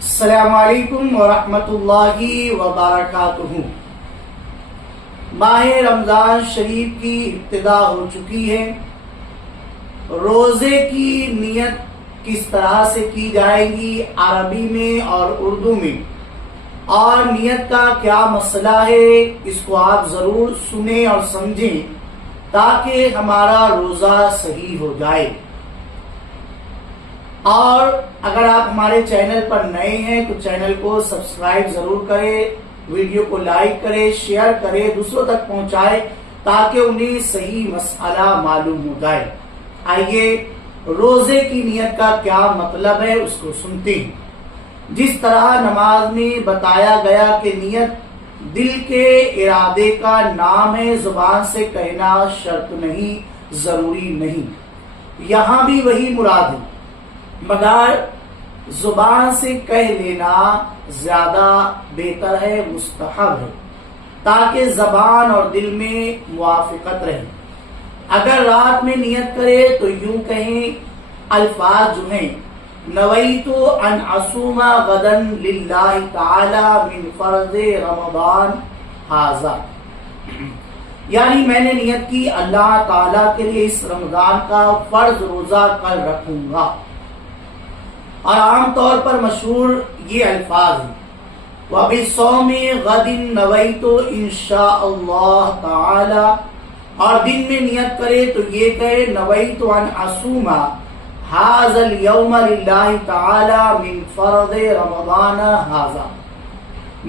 السلام علیکم ورحمۃ اللہ وبرکاتہ۔ ماہ رمضان شریف کی ابتدا ہو چکی ہے۔ روزے کی نیت کس طرح سے کی جائے گی عربی میں اور اردو میں، اور نیت کا کیا مسئلہ ہے، اس کو آپ ضرور سنیں اور سمجھیں تاکہ ہمارا روزہ صحیح ہو جائے۔ اور اگر آپ ہمارے چینل پر نئے ہیں تو چینل کو سبسکرائب ضرور کریں، ویڈیو کو لائک کریں، شیئر کریں، دوسروں تک پہنچائیں تاکہ انہیں صحیح مسئلہ معلوم ہو جائے۔ آئیے روزے کی نیت کا کیا مطلب ہے اس کو سنتے ہیں۔ جس طرح نماز میں بتایا گیا کہ نیت دل کے ارادے کا نام ہے، زبان سے کہنا شرط نہیں، ضروری نہیں، یہاں بھی وہی مراد ہے، مگر زبان سے کہہ لینا زیادہ بہتر ہے، مستحب ہے، تاکہ زبان اور دل میں موافقت رہے۔ اگر رات میں نیت کرے تو یوں کہیں، الفاظ جو ہیں، نویت ان اصوم غدا للہ تعالی من فرض رمضان ھذا، یعنی میں نے نیت کی اللہ تعالی کے لیے اس رمضان کا فرض روزہ کل رکھوں گا۔ اور عام طور پر مشہور یہ الفاظ ہیں، وَبِصَوْمِ غَدٍ نَوَيْتُ إِنشَاءَ اللَّهُ تعالی، اور دن میں نیت کرے تو یہ کہے، نویت ان اصوم ھذا اليوم للہ تعالی من فرض رمضان ھذا،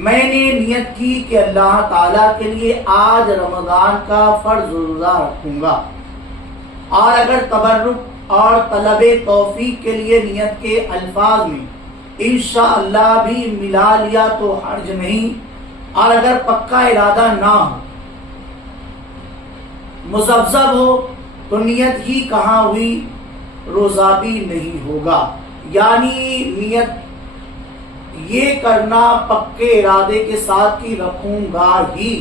میں نے نیت کی کہ اللہ تعالی کے لیے آج رمضان کا فرض روزہ رکھوں گا۔ اور اگر تبرک اور طلب توفیق کے لیے نیت کے الفاظ میں انشاءاللہ بھی ملا لیا تو حرج نہیں، اور اگر پکا ارادہ نہ ہو، مذبذب ہو، تو نیت ہی کہاں ہوئی، روزہ بھی نہیں ہوگا۔ یعنی نیت یہ کرنا پکے ارادے کے ساتھ کی رکھوں گا ہی،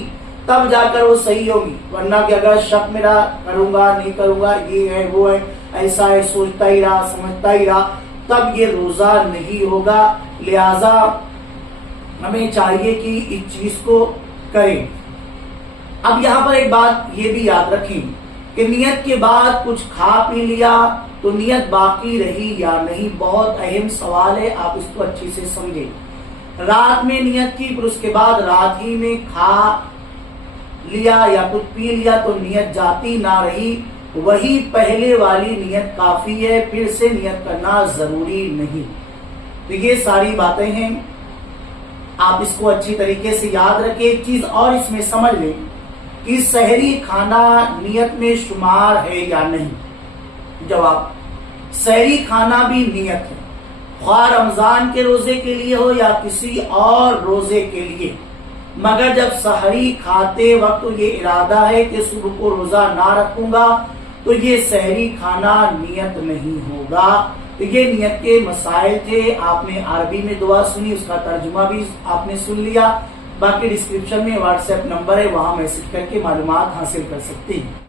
تب جا کر وہ صحیح ہوگی، ورنہ کہ اگر شک میرا کروں گا نہیں کروں گا، یہ ہے وہ ہے، ایسا ہے، سوچتا ہی رہا، سمجھتا ہی رہا، تب یہ روزہ نہیں ہوگا۔ لہذا ہمیں چاہیے کہ اس چیز کو کریں۔ اب یہاں پر ایک بات یہ بھی یاد رکھیں کہ نیت کے بعد کچھ کھا پی لیا تو نیت باقی رہی یا نہیں، بہت اہم سوال ہے، آپ اس کو اچھی سے سمجھیں۔ رات میں نیت کی پھر اس کے بعد رات ہی میں کھا لیا یا کچھ پی لیا تو نیت جاتی نہ رہی، وہی پہلے والی نیت کافی ہے، پھر سے نیت کرنا ضروری نہیں۔ تو یہ ساری باتیں ہیں، آپ اس کو اچھی طریقے سے یاد رکھیں۔ ایک چیز اور اس میں سمجھ لیں کہ سحری کھانا نیت میں شمار ہے یا نہیں۔ جواب، سحری کھانا بھی نیت ہے، خواہ رمضان کے روزے کے لیے ہو یا کسی اور روزے کے لیے، مگر جب سحری کھاتے وقت یہ ارادہ ہے کہ صبح کو روزہ نہ رکھوں گا تو یہ سحری کھانا نیت نہیں ہوگا۔ تو یہ نیت کے مسائل تھے، آپ نے عربی میں دعا سنی، اس کا ترجمہ بھی آپ نے سن لیا۔ باقی ڈسکرپشن میں واٹس ایپ نمبر ہے، وہاں میسج کر کے معلومات حاصل کر سکتے ہیں۔